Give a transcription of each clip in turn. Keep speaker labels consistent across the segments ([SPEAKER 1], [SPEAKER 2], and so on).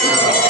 [SPEAKER 1] Thank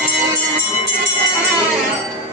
[SPEAKER 1] Thank you.